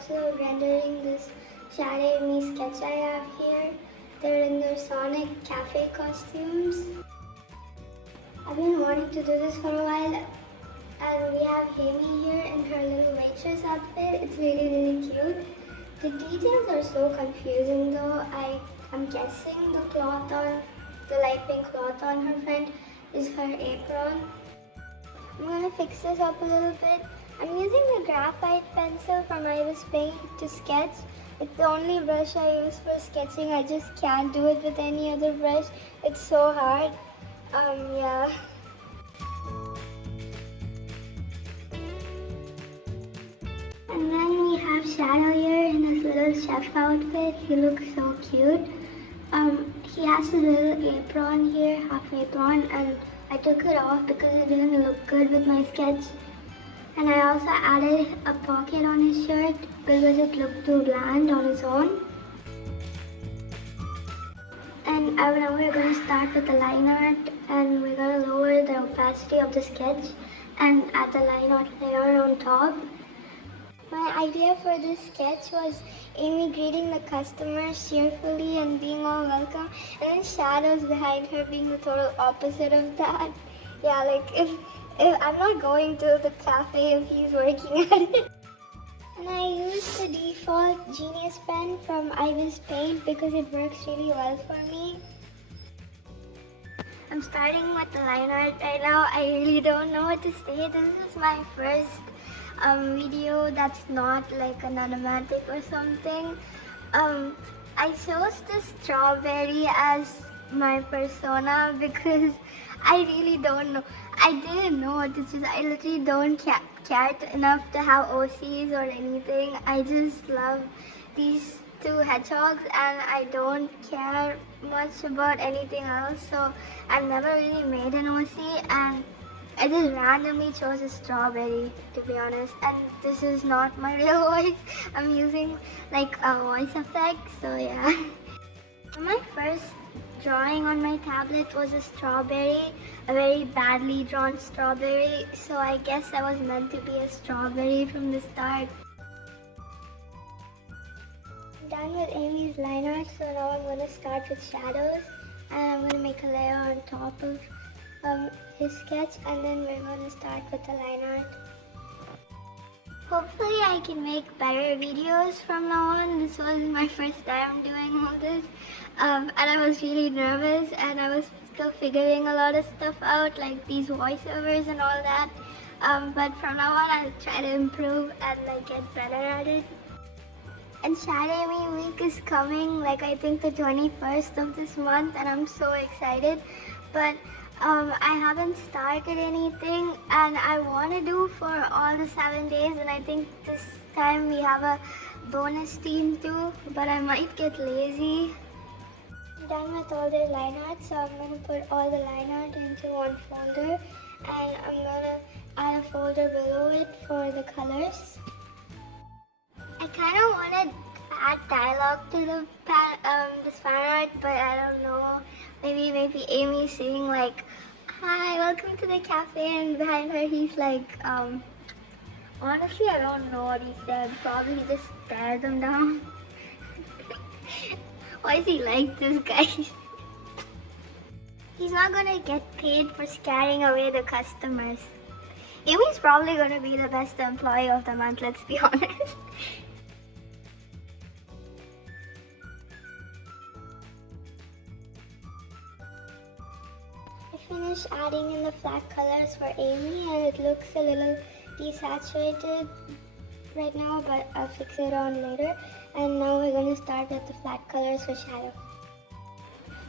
also rendering this Shadamy sketch I have here. They're in their Sonic café costumes. I've been wanting to do this for a while, and we have Amy here in her little waitress outfit. It's really cute. The details are so confusing though. I'm guessing the light pink cloth on her front is her apron. I'm gonna fix this up a little bit. I'm using the graphite pencil from Speedpaint to sketch. It's the only brush I use for sketching. I just can't do it with any other brush. It's so hard. Yeah. And then we have Shadow here in his little chef outfit. He looks so cute. He has his little apron here, half apron, and I took it off because it didn't look good with my sketch. And I also added a pocket on his shirt because it looked too bland on its own. And now we're going to start with the line art, and we're going to lower the opacity of the sketch and add the line art layer on top. My idea for this sketch was Amy greeting the customers cheerfully and being all welcome, and then shadows behind her being the total opposite of that. Yeah, like if I'm not going to the cafe if he's working at it. And I used the default Genius pen from Speedpaint because it works really well for me. I'm starting with the line art right now. I really don't know what to say. This is my first video that's not like an animatic or something. I chose the strawberry as my persona because I really don't know. I didn't know what to choose. I literally don't care enough to have OCs or anything. I just love these two hedgehogs and I don't care much about anything else. So I've never really made an OC, and I just randomly chose a strawberry, to be honest, and this is not my real voice. I'm using like a voice effect, so yeah. My first drawing on my tablet was a strawberry, a very badly drawn strawberry, so I guess I was meant to be a strawberry from the start. I'm done with Amy's line art, so now I'm going to start with shadows, and I'm going to make a layer on top of his sketch, and then we're going to start with the line art. Hopefully I can make better videos from now on. This was my first time doing all this, and I was really nervous, and I was still figuring a lot of stuff out, like these voiceovers and all that, but from now on I'll try to improve and like get better at it. And Shadamy week is coming, like I think the 21st of this month, and I'm so excited, but I haven't started anything, and I want to do for all the 7 days, and I think this time we have a bonus team too, but I might get lazy. I'm done with all the line art, so I'm going to put all the line art into one folder, and I'm going to add a folder below it for the colors. I kind of want to add dialogue to this fan art, but I don't know. Maybe Amy's saying like, "Hi, welcome to the cafe," and behind her he's like, honestly I don't know what he said. Probably he just stared them down. Why is he like this, guys? He's not gonna get paid for scaring away the customers. Amy's probably gonna be the best employee of the month, let's be honest. I finished adding in the flat colors for Amy, and it looks a little desaturated right now, but I'll fix it on later. And now we're going to start with the flat colors for shadow.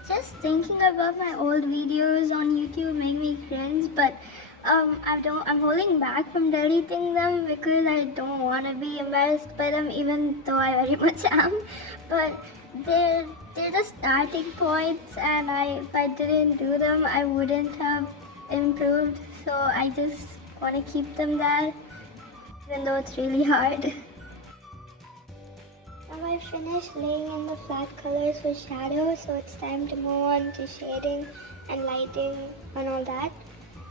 Just thinking about my old videos on YouTube made me cringe, but I'm holding back from deleting them because I don't want to be embarrassed by them, even though I very much am. But they're the starting points, and if I didn't do them, I wouldn't have improved. So I just want to keep them there, even though it's really hard. Now I finished laying in the flat colors for shadow, so it's time to move on to shading and lighting and all that.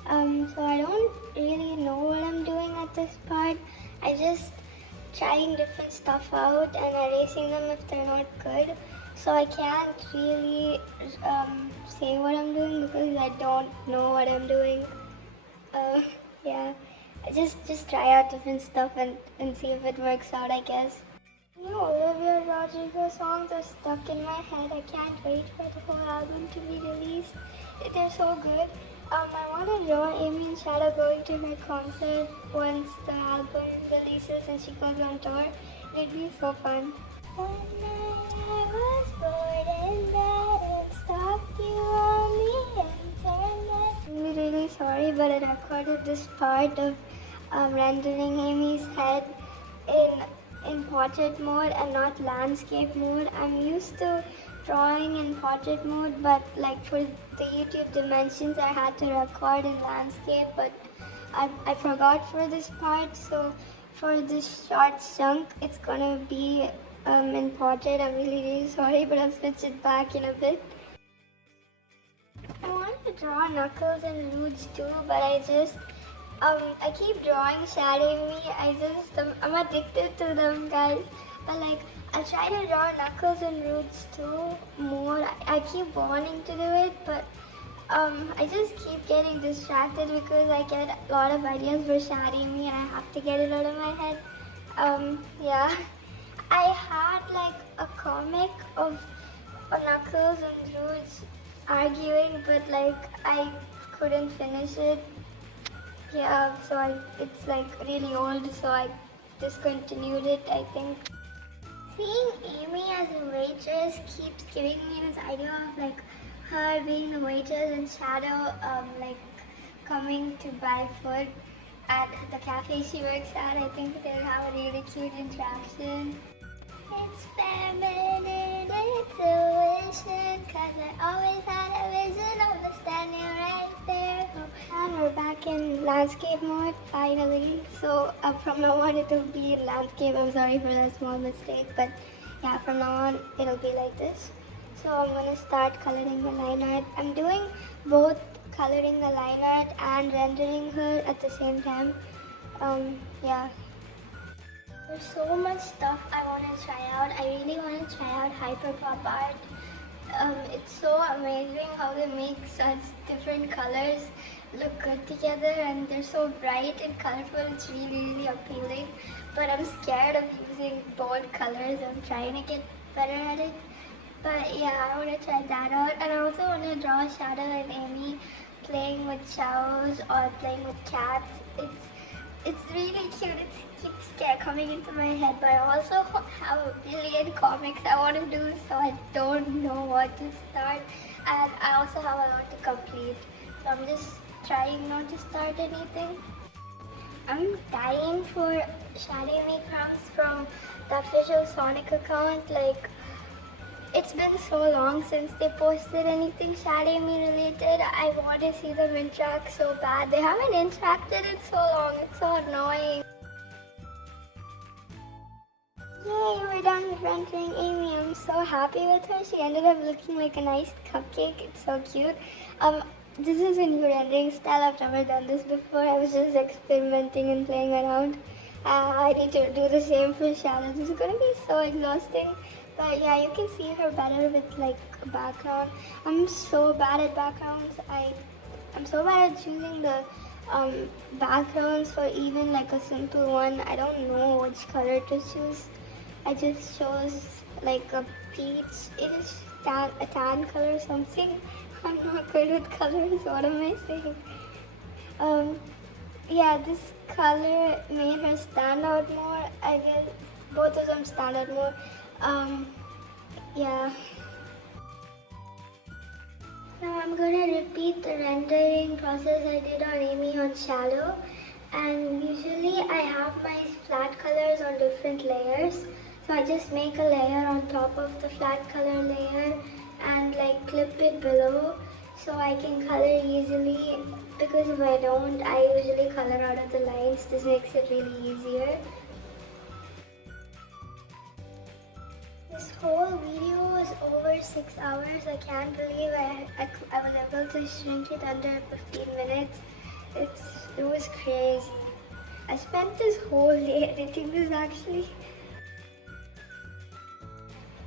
So I don't really know what I'm doing at this part. I just trying different stuff out and erasing them if they're not good. So I can't really say what I'm doing because I don't know what I'm doing. Yeah, I just try out different stuff and see if it works out, I guess. You know, Olivia Rodrigo songs are stuck in my head. I can't wait for the whole album to be released. They're so good. I want to draw Amy and Shadow going to her concert once the album releases and she goes on tour. It'd be so fun. One night I was bored in bed and stalked you on the internet. I'm really sorry, but I recorded this part of rendering Amy's head in portrait mode and not landscape mode. I'm used to drawing in portrait mode, but like for the YouTube dimensions I had to record in landscape, but I forgot for this part, so for this short chunk it's gonna be in portrait. I'm really sorry, but I'll switch it back in a bit. I want to draw Knuckles and Roots too, but I keep drawing Shadamy. I'm addicted to them, guys. But like, I try to draw Knuckles and Roots too more. I keep wanting to do it, but I just keep getting distracted because I get a lot of ideas for Shadamy and I have to get it out of my head. Yeah. I had like a comic of Knuckles and Roots arguing, but like I couldn't finish it. Yeah, so it's like really old, so I discontinued it, I think. Seeing Amy as a waitress keeps giving me this idea of like her being the waitress and Shadow like coming to buy food at the cafe she works at. I think they'll have a really cute interaction. It's feminine, intuition, cause I always had a vision of us standing right there. And we're back in landscape mode, finally. So from now on it'll be landscape. I'm sorry for that small mistake, but yeah, from now on it'll be like this. So I'm gonna start coloring the line art. I'm doing both coloring the line art and rendering her at the same time. Yeah. There's so much stuff I want to try out. I really want to try out hyperpop art. It's so amazing how they make such different colors look good together, and they're so bright and colorful. It's really appealing. But I'm scared of using bold colors. I'm trying to get better at it. But yeah, I want to try that out. And I also want to draw Shadow and Amy playing with chows or playing with cats. It's really cute. It keeps coming into my head, but I also have a billion comics I want to do, so I don't know what to start. And I also have a lot to complete, so I'm just trying not to start anything. I'm dying for Shadamy crumbs from the official Sonic account. Like, it's been so long since they posted anything Shadamy related. I want to see them interact so bad. They haven't interacted in so long. It's so annoying. Yay, we're done with rendering Amy. I'm so happy with her. She ended up looking like a nice cupcake. It's so cute. This is a new rendering style. I've never done this before. I was just experimenting and playing around. I need to do the same for Shadow. This is going to be so exhausting. But yeah, you can see her better with like a background. I'm so bad at backgrounds. I'm so bad at choosing the backgrounds for even like a simple one. I don't know which color to choose. I just chose like a peach. It is a tan color or something. I'm not good with colors. What am I saying? Yeah, this color made her stand out more. I guess both of them stand out more. Yeah. Now I'm gonna repeat the rendering process I did on Amy on Shallow. And usually I have my flat colors on different layers. So I just make a layer on top of the flat color layer and like clip it below so I can color easily, because if I don't, I usually color out of the lines. This makes it really easier. This whole video was over 6 hours. I can't believe I was able to shrink it under 15 minutes. It was crazy. I spent this whole day editing this actually.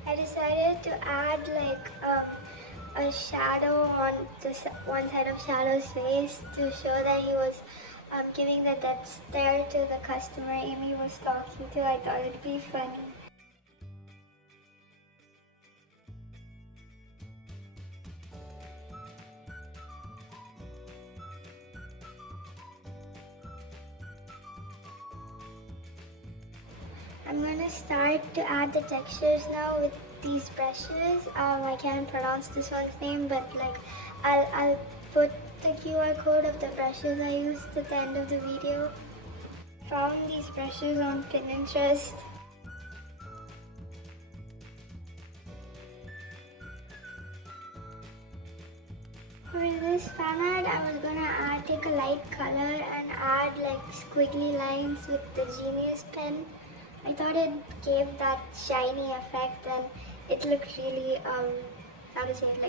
I decided to add like a shadow on one side of Shadow's face to show that he was giving the death stare to the customer Amy was talking to. I thought it'd be funny. I'm gonna start to add the textures now with these brushes. I can't pronounce this one's name, but like I'll put the QR code of the brushes I used at the end of the video. Found these brushes on Pinterest. For this fan art, I was gonna take a light color and add like squiggly lines with the Genius pen. I thought it gave that shiny effect and it looked really, how to say it,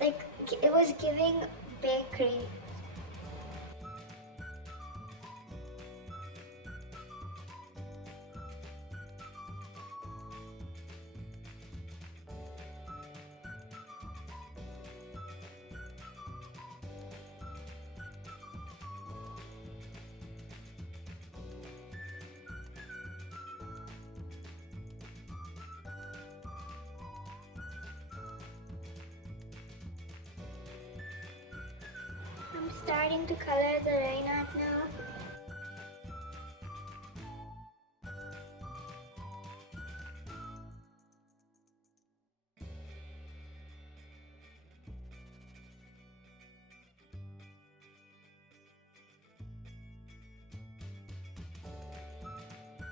like it was giving bakery. I'm starting to color the rain art now.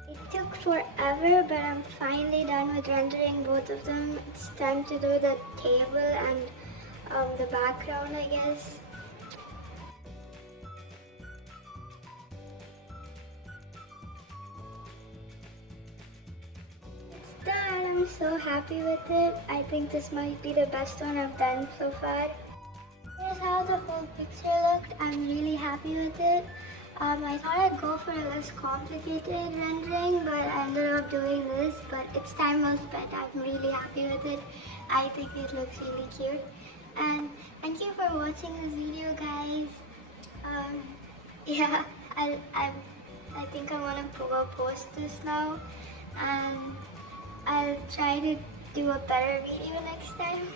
It took forever, but I'm finally done with rendering both of them. It's time to do the table and the background, I guess. It's done. I'm so happy with it. I think this might be the best one I've done so far. Here's how the whole picture looked. I'm really happy with it. I thought I'd go for a less complicated rendering, but I ended up doing this. But it's time well spent. I'm really happy with it. I think it looks really cute. And thank you for watching this video, guys. Yeah, I think I'm gonna go post this now, and I'll try to do a better video next time.